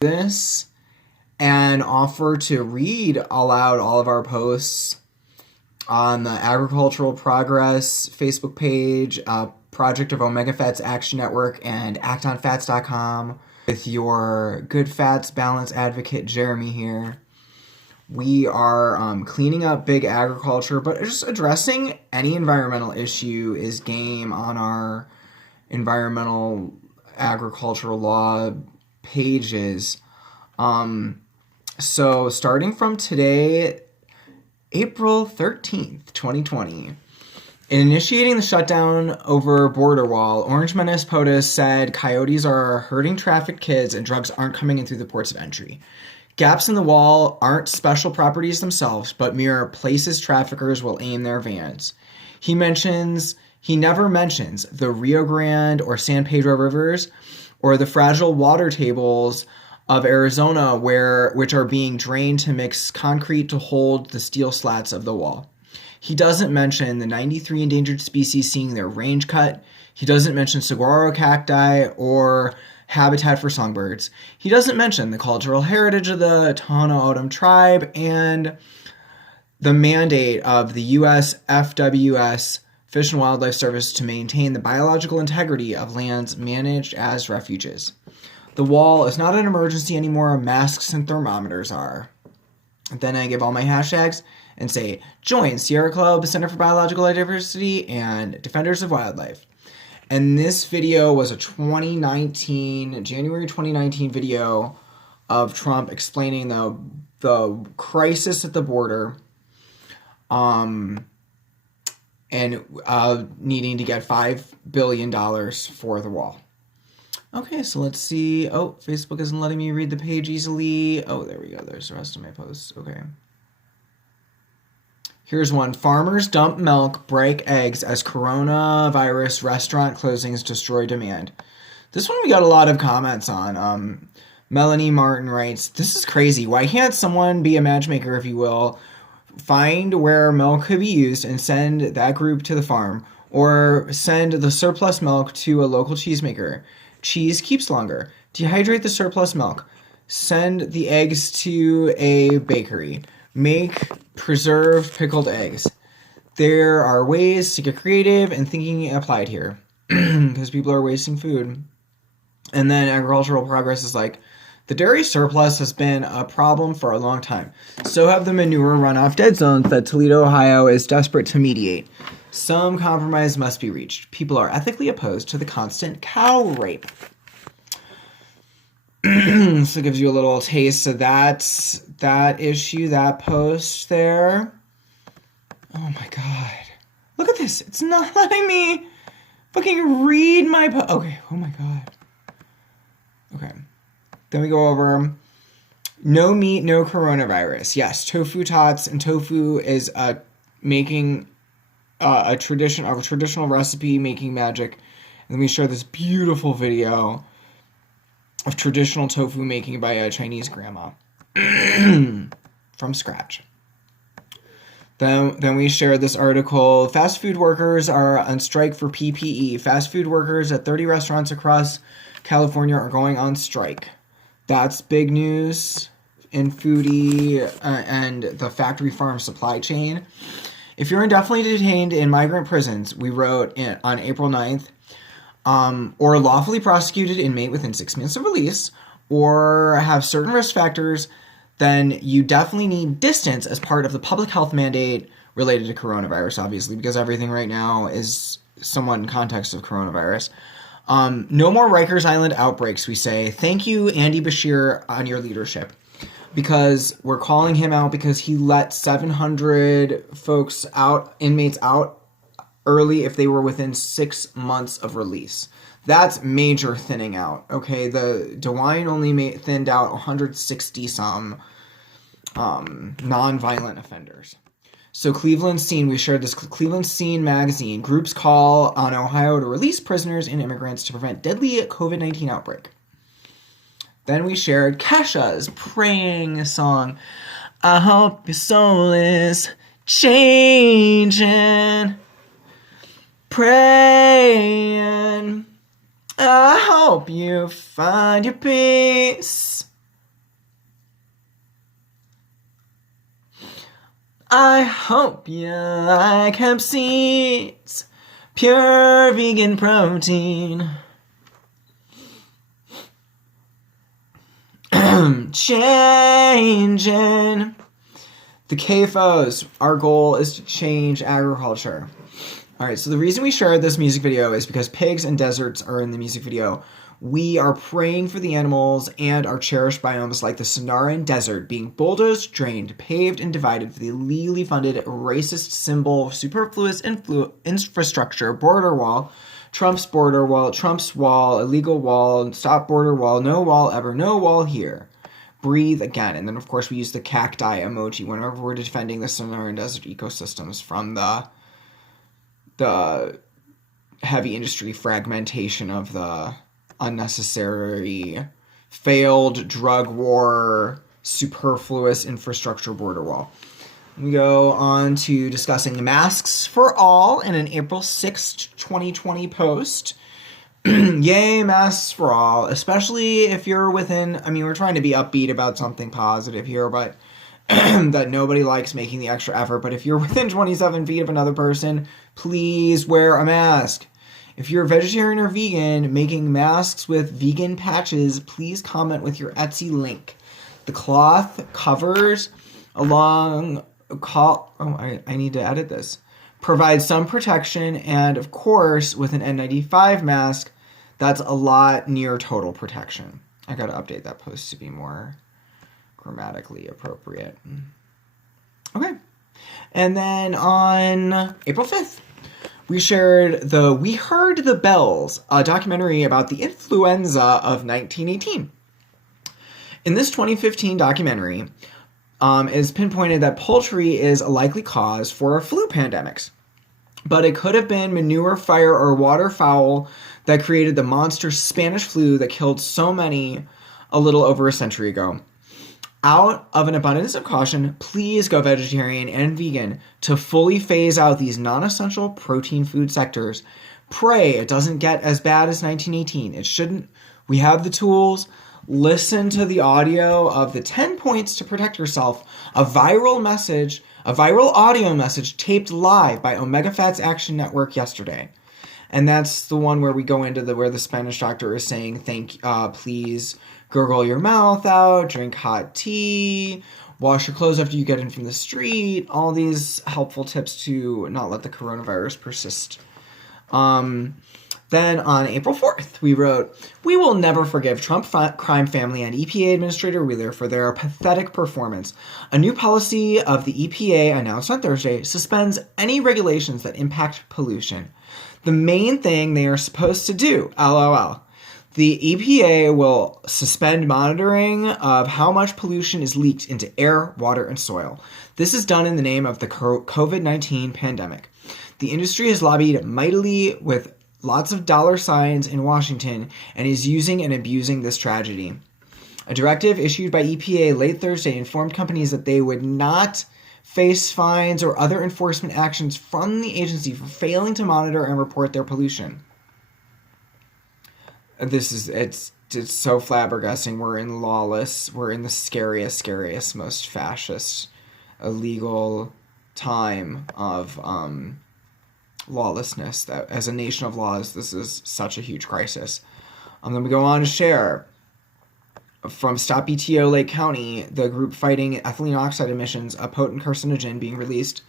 this and offer to read aloud all of our posts on the Agricultural Progress Facebook page, Project of Omega Fats Action Network, and actonfats.com with your Good Fats Balance advocate, Jeremy here. We are cleaning up big agriculture, but just addressing any environmental issue is game on our environmental agricultural law pages. So starting from today, April 13th, 2020, in initiating the shutdown over border wall, Orange Menace POTUS said coyotes are hurting trafficked kids and drugs aren't coming in through the ports of entry. Gaps in the wall aren't special properties themselves, but mere places traffickers will aim their vans. He never mentions the Rio Grande or San Pedro rivers or the fragile water tables of Arizona which are being drained to mix concrete to hold the steel slats of the wall. He doesn't mention the 93 endangered species seeing their range cut. He doesn't mention saguaro cacti or habitat for songbirds. He doesn't mention the cultural heritage of the Tohono O'odham tribe and the mandate of the U.S. FWS, Fish and Wildlife Service, to maintain the biological integrity of lands managed as refuges. The wall is not an emergency anymore. Masks and thermometers are. Then I give all my hashtags and say, join Sierra Club, Center for Biological Diversity, and Defenders of Wildlife. And this video was a January 2019 video of Trump explaining the crisis at the border, and needing to get $5 billion for the wall. Okay, so let's see. Oh, Facebook isn't letting me read the page easily. Oh, there we go. There's the rest of my posts. Okay. Here's one. Farmers dump milk, break eggs as coronavirus restaurant closings destroy demand. This one we got a lot of comments on. Melanie Martin writes, this is crazy. Why can't someone be a matchmaker, if you will, find where milk could be used and send that group to the farm, or send the surplus milk to a local cheesemaker? Cheese keeps longer. Dehydrate the surplus milk. Send the eggs to a bakery. Make preserved pickled eggs. There are ways to get creative and thinking applied here because people are wasting food. And then Agricultural Progress is like, the dairy surplus has been a problem for a long time. So have the manure runoff dead zones that Toledo, Ohio is desperate to mediate. Some compromise must be reached. People are ethically opposed to the constant cow rape. So it gives you a little taste of that issue, that post there. Oh my god. Look at this. It's not letting me fucking read my okay, oh my god. Okay. Then we go over no meat, no coronavirus. Yes, tofu tots, and tofu is making a traditional recipe, making magic. And then we share this beautiful video of traditional tofu making by a Chinese grandma from scratch. Then we share this article. Fast food workers are on strike for PPE. Fast food workers at 30 restaurants across California are going on strike. That's big news in foodie and the factory farm supply chain. If you're indefinitely detained in migrant prisons, we wrote on April 9th, or lawfully prosecuted inmate within 6 months of release, or have certain risk factors, then you definitely need distance as part of the public health mandate related to coronavirus, obviously, because everything right now is somewhat in context of coronavirus. No more Rikers Island outbreaks, we say. Thank you, Andy Bashir, on your leadership. Because we're calling him out because he let 700 inmates out early if they were within 6 months of release. That's major thinning out, okay? The DeWine only thinned out 160-some non-violent offenders. So Cleveland Scene, we shared this Cleveland Scene magazine. Groups call on Ohio to release prisoners and immigrants to prevent deadly COVID-19 outbreak. Then we shared Kesha's praying song. I hope your soul is changing, praying. I hope you find your peace. I hope you like hemp seeds, pure vegan protein. Changing the CAFOs. Our goal is to change agriculture. All right, so the reason we shared this music video is because pigs and deserts are in the music video. We are praying for the animals and our cherished biomes like the Sonoran Desert being bulldozed, drained, paved, and divided for the illegally funded racist symbol, superfluous infrastructure, border wall, Trump's border wall, Trump's wall, illegal wall, stop border wall, no wall ever, no wall here. Breathe again. And then, of course, we use the cacti emoji whenever we're defending the Sonoran Desert ecosystems from the heavy industry fragmentation of the unnecessary failed drug war, superfluous infrastructure border wall. We go on to discussing masks for all in an April 6th, 2020 post. Yay, masks for all, especially if you're within, we're trying to be upbeat about something positive here, but that nobody likes making the extra effort. But if you're within 27 feet of another person, please wear a mask. If you're a vegetarian or vegan making masks with vegan patches, please comment with your Etsy link. The cloth covers I need to edit this. Provide some protection, and of course, with an N95 mask, that's a lot near total protection. I gotta update that post to be more grammatically appropriate. Okay. And then on April 5th, we shared We Heard the Bells, a documentary about the influenza of 1918. In this 2015 documentary, is pinpointed that poultry is a likely cause for flu pandemics. But it could have been manure, fire, or waterfowl that created the monster Spanish flu that killed so many a little over a century ago. Out of an abundance of caution, please go vegetarian and vegan to fully phase out these non-essential protein food sectors. Pray it doesn't get as bad as 1918. It shouldn't. We have the tools. Listen to the audio of the 10 points to protect yourself, a viral audio message taped live by Omega Fats Action Network yesterday. And that's the one where we go into where the Spanish doctor is saying, please gurgle your mouth out, drink hot tea, wash your clothes after you get in from the street, all these helpful tips to not let the coronavirus persist. Then on April 4th, we wrote, "We will never forgive Trump crime family and EPA Administrator Wheeler for their pathetic performance. A new policy of the EPA announced on Thursday suspends any regulations that impact pollution. The main thing they are supposed to do, LOL. The EPA will suspend monitoring of how much pollution is leaked into air, water, and soil. This is done in the name of the COVID-19 pandemic. The industry has lobbied mightily with lots of dollar signs in Washington and is using and abusing this tragedy. A directive issued by EPA late Thursday informed companies that they would not face fines or other enforcement actions from the agency for failing to monitor and report their pollution." It's so flabbergasting. We're in the scariest, most fascist, illegal time of lawlessness. That as a nation of laws, this is such a huge crisis. Then we go on to share from Stop ETO Lake County, the group fighting ethylene oxide emissions, a potent carcinogen being released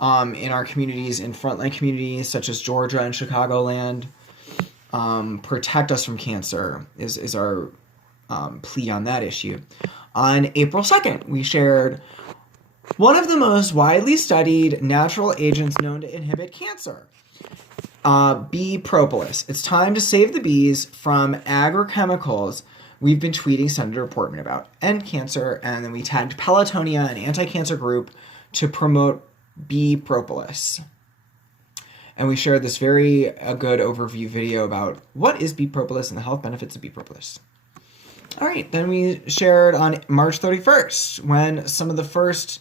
in our communities, in frontline communities such as Georgia and Chicagoland. Protect us from cancer is our plea on that issue. On April 2nd, we shared one of the most widely studied natural agents known to inhibit cancer, bee propolis. It's time to save the bees from agrochemicals we've been tweeting Senator Portman about. End cancer, and then we tagged Pelotonia, an anti-cancer group, to promote bee propolis. And we shared this very good overview video about what is bee propolis and the health benefits of bee propolis. All right, then we shared on March 31st, when some of the first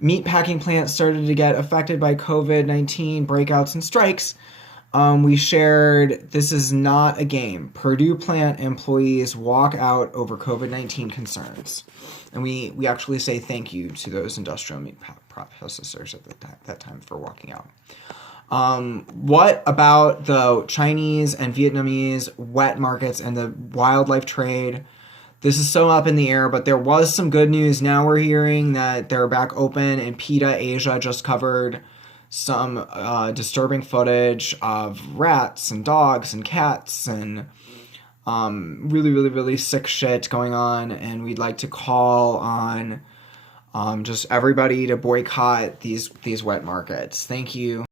meat packing plants started to get affected by COVID-19 breakouts and strikes, We shared, this is not a game. Purdue plant employees walk out over COVID-19 concerns. And we actually say thank you to those industrial meat processors at that time for walking out. What about the Chinese and Vietnamese wet markets and the wildlife trade? This is so up in the air, but there was some good news. Now we're hearing that they're back open, and PETA Asia just covered some disturbing footage of rats and dogs and cats and really, really, really sick shit going on. And we'd like to call on just everybody to boycott these wet markets. Thank you.